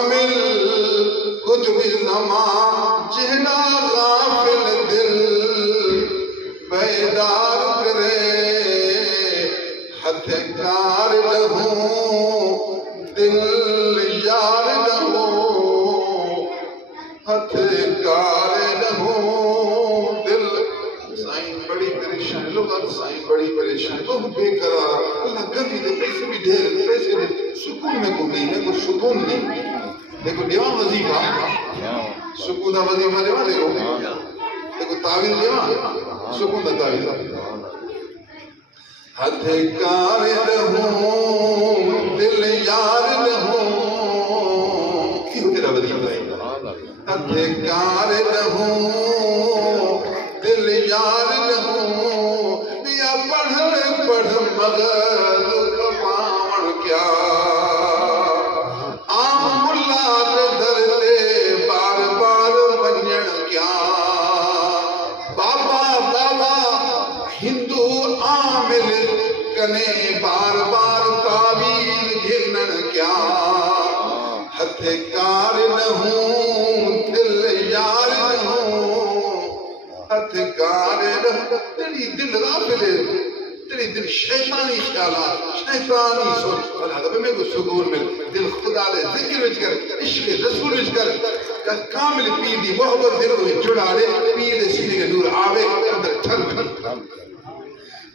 کامل کچھ بھی زمان جہنا غافل دل بیدار کرے ہتھ کار لہوں دل یار لہوں ہتھ کار لہوں دل سائیں بڑی پریشان لوگ سائیں بڑی پریشان بہت بے قرار اللہ گھر بھی دے پیسے بھی ڈھیر پیسے دے سکون میں کو نہیں ہے کوئی سکون نہیں دیکھو دیوان وظیفہ سکون دا وظیفہ دیوان دیکھو تعویل دیوان سکون دا تعویل ہتھ کار لہوں دل یار لہوں کیوں تیرا وظیفہ ہے ہتھ کار لہوں دل یار لہوں یا پڑھ مگر کھپاون کیا عام ملا دے در تے بار بار ونجن کیا بابا بابا ہندو عامل کنے بار بار تعویل گھنن کیا ہتھ کار لہوں دل یار لہوں ہتھ کار لہوں تیری دل غافل ہے تیری دل شیطانی خیالات شیطانی سوچ اور حضرت میں کو سکون مل دل خدا دے ذکر وچ کر عشق رسول وچ کر کامل پیر دی محبت دل کو جڑا لے پیر دے سینے کے نور آوے اندر ٹھل بنی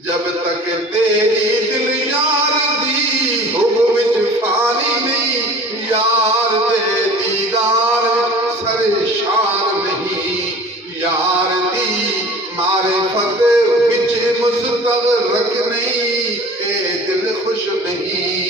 جب تک تیری دل یار دی حب وچ فانی نہیں یار دے دیدار سرشار نہیں یار دی معرفت وچ مستغرق نہیں اے دل خوش نہیں